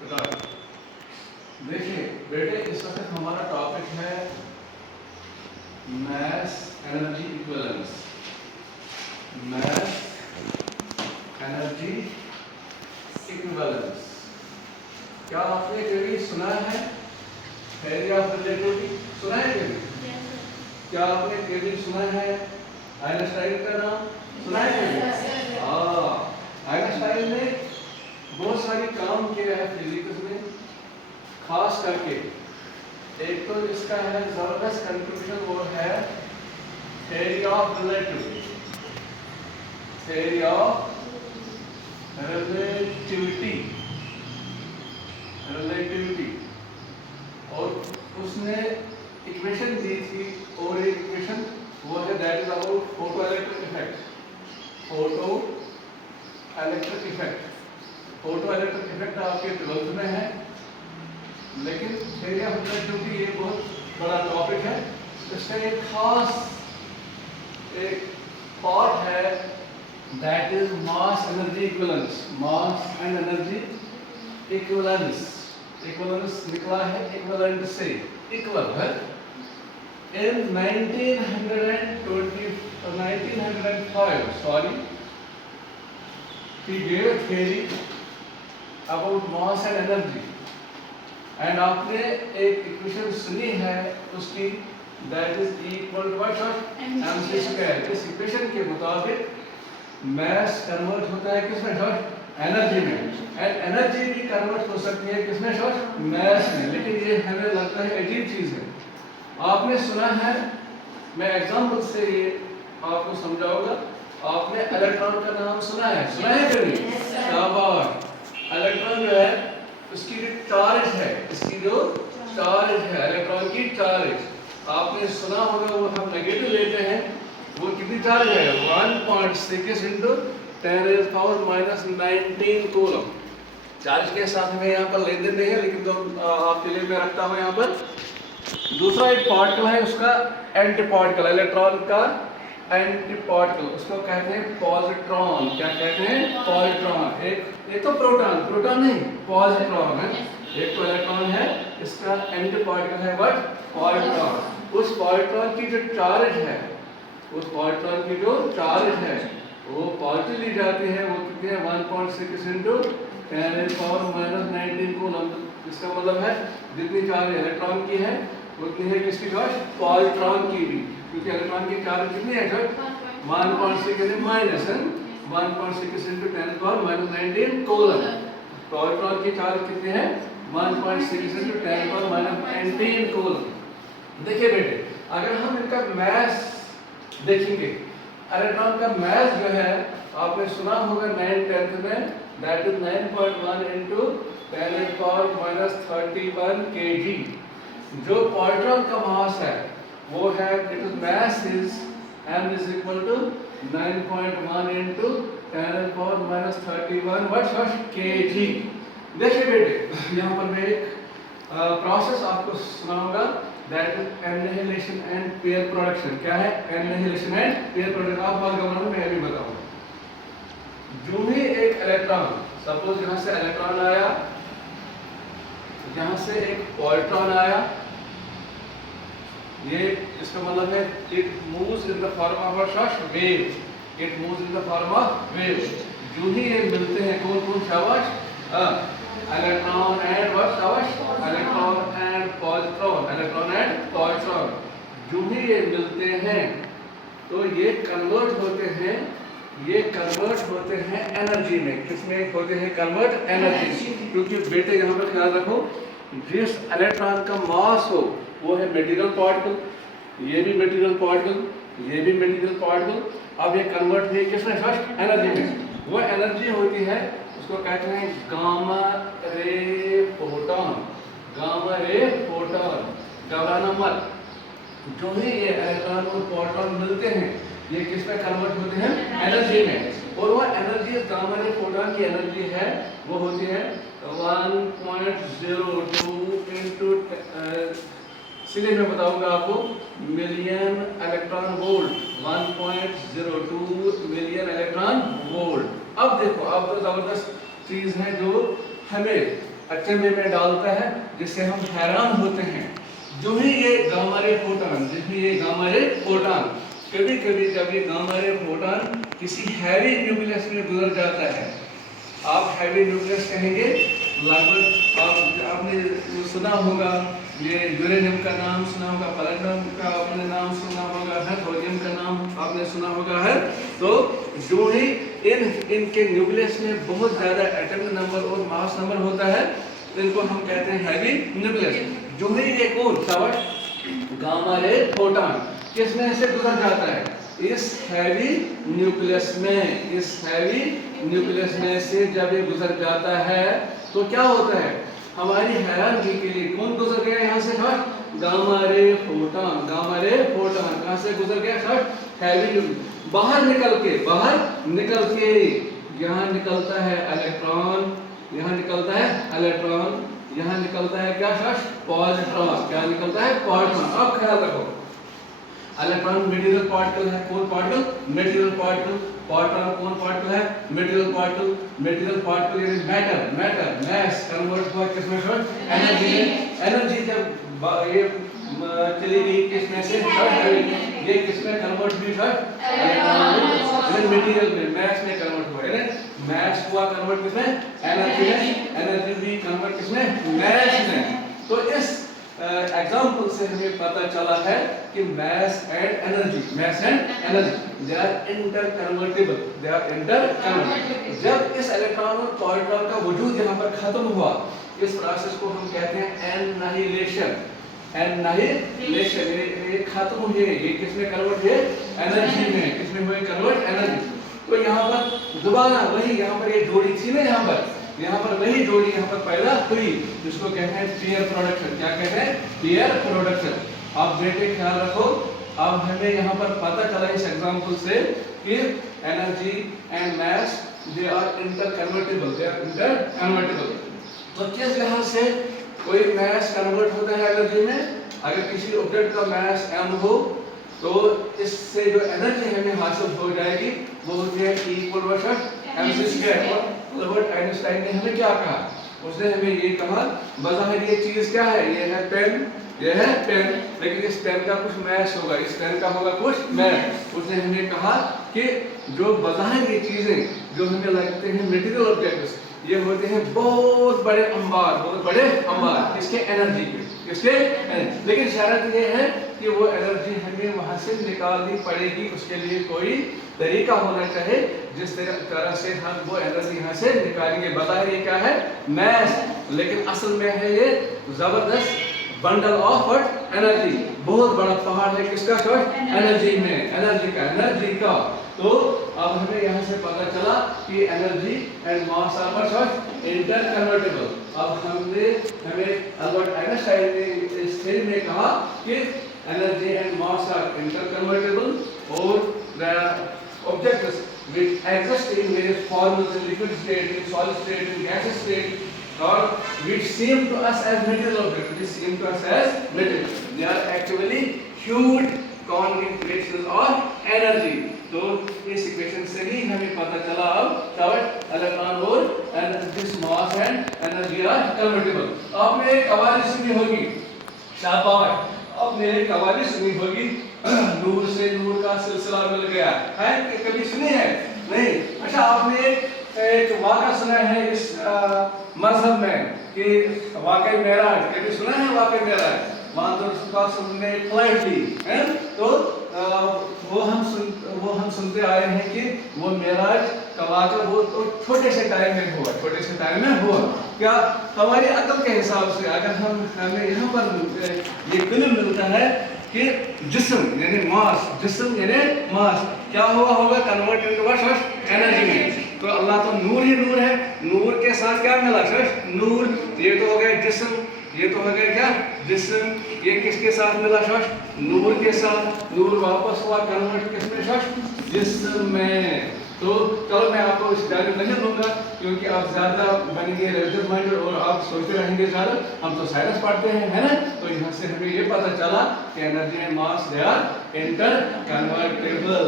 देखिए बेटे, इस वक्त हमारा टॉपिक है mass energy equivalence. Mass energy equivalence क्या आपने कभी सुना है? थ्योरी ऑफ रिलेटिविटी सुना है कभी? क्या आपने कभी सुना है आइंस्टाइन का नाम सुना है कभी? आइंस्टाइन ने बहुत सारी काम किया है फिजिक्स में, खास करके एक तो इसका है जबरदस्त कंट्रीब्यूशन, वो है theory of relativity. Theory of relativity और उसने इक्वेशन दी थी, और एक इक्वेशन वो है that is about photo electric effect. Photo electric effect आपके 12th में है, लेकिन थ्योरी ऑफ रिलेटिविटी ये बहुत बड़ा टॉपिक है। इसका एक खास एक पार्ट है that is mass energy equivalence. Mass and energy equivalence निकला है इक्विवेलेंट से, इक्वल है। In 1905 he gave a theory about mass and energy, and आपने एक इक्वेशन सुनी है उसकी, that is equal to what? mc square। इस इक्वेशन के मुताबिक mass कन्वर्ट होता है किसमें? एनर्जी में। एंड एनर्जी भी कन्वर्ट हो सकती है किसमें? mass में। लेकिन ये हमें लगता है अजीब चीज है। आपने सुना है, मैं एग्जांपल से ये आपको समझाऊंगा। आपने इलेक्ट्रॉन का नाम सुना है कभी? शाबाश। इलेक्ट्रॉन जो है उसकी जो चार्ज है, इलेक्ट्रॉन की चार्ज आपने सुना होगा, वो हम नेगेटिव लेते हैं। वो कितनी चार्ज है? 1.6 into 10⁻⁻19 कूलम। चार्ज के साथ में यहाँ पर लेन देन नहीं है, लेकिन तो आपके लिए मैं रखता हूँ यहाँ पर। दूसरा एक पार्टिकल है उसका एंटी पार्टिकल, इलेक्ट्रॉन का एंटी पार्टिकल, उसको कहते हैं पॉजिट्रॉन। क्या कहते हैं? पॉजिट्रॉन। एक तो प्रोटॉन नहीं, पॉजिट्रॉन है। एक तो इलेक्ट्रॉन है, इसका एंटी पार्टिकल है व्हाट? पॉजिट्रॉन। उस पॉजिट्रॉन की जो चार्ज है वो पॉजिटिव ली जाती है। वो कितनी है? 1.6 into 10⁻⁻19 कूलम। इसका मतलब है जितनी चार्ज इलेक्ट्रॉन की है उतनी है किसकी चार्ज? पॉजिट्रॉन की भी, क्योंकि इलेक्ट्रॉन की चार्ज कितनी है? 1.6 माइनस 1.6 into 10⁻⁻19 कूलम। पॉजिट्रॉन की चार्ज कितनी है? 1.6 into 10⁻⁻19 कूलम। देखिए बेटे, अगर हम इनका मास देखेंगे, इलेक्ट्रॉन का मास जो है आपने सुना होगा 9/10 में, दैट इज 9.1 into 10⁻31 kg। जो पॉजिट्रॉन का मास है वो है, it is mass is m is equal to 9.1 into 10⁻31 kg। देखिए बेटे, यहाँ पर मैं एक प्रोसेस आपको सुनाऊंगा, that is annihilation and pair production. क्या है? Annihilation and pair production. आप बात गमला में मैं भी बताऊंगा। जो भी एक इलेक्ट्रॉन, सपोज यहाँ से इलेक्ट्रॉन आया, यहाँ से एक पॉजिट्रॉन आया, ये इसका मतलब है it moves in the form of a wave. जो ही ये मिलते हैं, कौन? शाबाश। Electron and electron and positron. जो ही ये मिलते हैं तो ये कन्वर्ट होते हैं एनर्जी में। किसमें होते हैं कन्वर्ट? एनर्जी। क्योंकि बेटे यहाँ पर ख्याल रखो, जिस इलेक्ट्रॉन का मास हो वो है मटेरियल पार्टिकल, ये भी मटेरियल पार्टिकल। अब ये कन्वर्ट है किसमें? एनर्जी में। वो एनर्जी होती है, उसको कहते हैं गामा रे फोटॉन। घबराना मत। जो ही ये इलेक्ट्रॉन और प्रोटॉन मिलते हैं, ये किस में कन्वर्ट होते हैं? एनर्जी में। और वो एनर्जी, गामा रे फोटॉन की एनर्जी है, वो होती है 1.02 into सीधे मैं बताऊंगा आपको, million electron volt. 1.02 million electron volt. अब देखो, अब तो जबरदस्त चीज है जो हमें अचंभे में डालता है, जिससे हम हैरान होते हैं। जो ही ये गामा रे फोटॉन, कभी कभी जब ये गामा रे फोटॉन किसी हैवी न्यूक्लियस में गुजर जाता है, आप हैवी न्यूक्लियस कहेंगे, लगभग आपने सुना होगा, ये यूरेनियम का नाम सुना होगा, प्लैटिनम का आपने नाम सुना होगा है, थोरियम का नाम आपने सुना होगा है। तो जो ही इनके न्यूक्लियस में बहुत ज़्यादा एटॉमिक नंबर और मास नंबर होता है, इनको हम कहते हैं हैवी न्यूक्लियस। जो ही ये कौन गामा रे फोटॉन किस में से गुजर जाता है, इस हैवी न्यूक्लियस में से जब ये गुजर जाता है तो क्या होता है, हमारी हैरानगी के लिए कौन गुजर गया यहाँ से गामा रे फोटॉन कहाँ से गुजर गया हैवी न्यूक्लियस। बाहर निकल के यहाँ निकलता है इलेक्ट्रॉन, यहाँ निकलता है क्या पॉजिट्रॉन, क्या निकलता है पॉजिट्रॉन। अब ख्याल रखो, इलेक्ट्रॉन मटेरियल पार्टिकल है, कौन पार्टिकल मटेरियल पार्टिकल, प्रोटॉन कौन पार्टिकल है मटेरियल पार्टिकल यानी मैटर मैस कन्वर्ट हुआ किसमें एनर्जी जब ये चली गई किसमें से ये किसमें कन्वर्ट हुई मटेरियल में, मैस में कन्वर्ट हुआ, यानी मैस हुआ कन्वर्ट किसमें एनर्जी भी कन्वर्ट किसमें मैस में। तो इस एग्जाम्पल से हमें पता चला है कि mass and energy they are interconvertible. जब इस इलेक्ट्रॉन और प्रोटॉन का वजूद यहाँ पर खत्म हुआ, इस प्रोसेस को हम कहते हैं एनाहिलेशन। ये खत्म हुए, ये किसमें कन्वर्ट हुए एनर्जी में, किसमें हुए कन्वर्ट एनर्जी। तो यहाँ पर दोबारा वही, यहाँ पर ये जोड़ी थी ना, यहाँ पर वही जोड़ी यहाँ पर पैदा हुई, जिसको कहते हैं पेयर प्रोडक्शन। क्या कहते हैं पेयर प्रोडक्शन। आप बेटे ख्याल रखो, अब हमें यहाँ पर पता चला इस एग्जांपल से कि energy and mass they are interconvertible. तो किस लिहाज से कोई मास कन्वर्ट होता है एनर्जी में, अगर किसी ऑब्जेक्ट का मास m हो तो इससे जो एनर्जी हमें हासिल हो जाएगी वो होती है E = mc²। और अल्बर्ट आइंस्टाइन ने हमें क्या कहा, उसने हमें ये कहा, बज़ाहिर ये चीज क्या है, ये है पेन, लेकिन इस पेन का कुछ मैस होगा, इस पेन का होगा कुछ मैस। उसने हमें कहा कि जो बज़ाहिर ये चीजें जो हमें लगते हैं मटेरियल ऑब्जेक्ट्स, ये होते हैं बहुत बड़े अंबार किसके एनर्जी के, लेकिन शर्त ये है कि वो एनर्जी हमें वहां से निकालनी पड़ेगी। उसके लिए कोई तरीका होना चाहिए जिस तरह से हम वो एनर्जी यहाँ से निकालेंगे। बताइए ये क्या है मैस, लेकिन असल में है ये जबरदस्त बंडल ऑफ एनर्जी, बहुत बड़ा पहाड़ है किसका एनर्जी का। तो अब हमें यहाँ से पता चला कि एनर्जी एंड मास आर इंटरकन्वर्टिबल। अब हमें अल्बर्ट आइंस्टाइन ने इस थ्योरी में कहा कि एनर्जी एंड मास आर इंटरकन्वर्टिबल और the objects which exist in various forms, in liquid state, in solid state, in gaseous state, or which seem to us as material objects, they are actually huge concentrations of energy. तो इस equation से ही हमें पता चला अब electron और this mass and energy are convertible. आपने एक कवाली सुनी होगी, शाबाश, आपने एक कवाली सुनी होगी, नूर से नूर का सिलसिला मिल गया है, कभी सुनी है नहीं? अच्छा, आपने एक वाक़ा सुना है इस मजहब में कि वाक़ई मेराज, कभी सुना है वाक़ई मेराज? वहाँ तो सुनने फ्लाइट ली है, तो वो हम सुनते आए हैं कि वो मेराज का वाक़ा वो तो छोटे से टाइम में हुआ। क्या हमारी अकल के हिसाब से अगर हमें यहाँ पर ये फिल्म मिलता है कि जिस्म यानी मास क्या हुआ होगा कन्वर्ट इनटू एनर्जी में, तो अल्लाह तो नूर ही नूर है, नूर के साथ क्या मिला नूर, ये तो हो गया जिस्म, ये तो हो गया क्या जिस्म, ये किसके साथ मिला नूर के साथ, नूर वापस हुआ कन्वर्ट किसमें जिस्म में। तो चलो मैं आपको इस डायरेक्ट नहीं दूंगा क्योंकि आप ज्यादा बनेंगे रिलीजियस माइंडेड और आप सोचते रहेंगे ज्यादा, हम तो साइंस पढ़ते हैं है ना। तो यहाँ से हमें ये पता चला कि energy and mass they are inter convertible.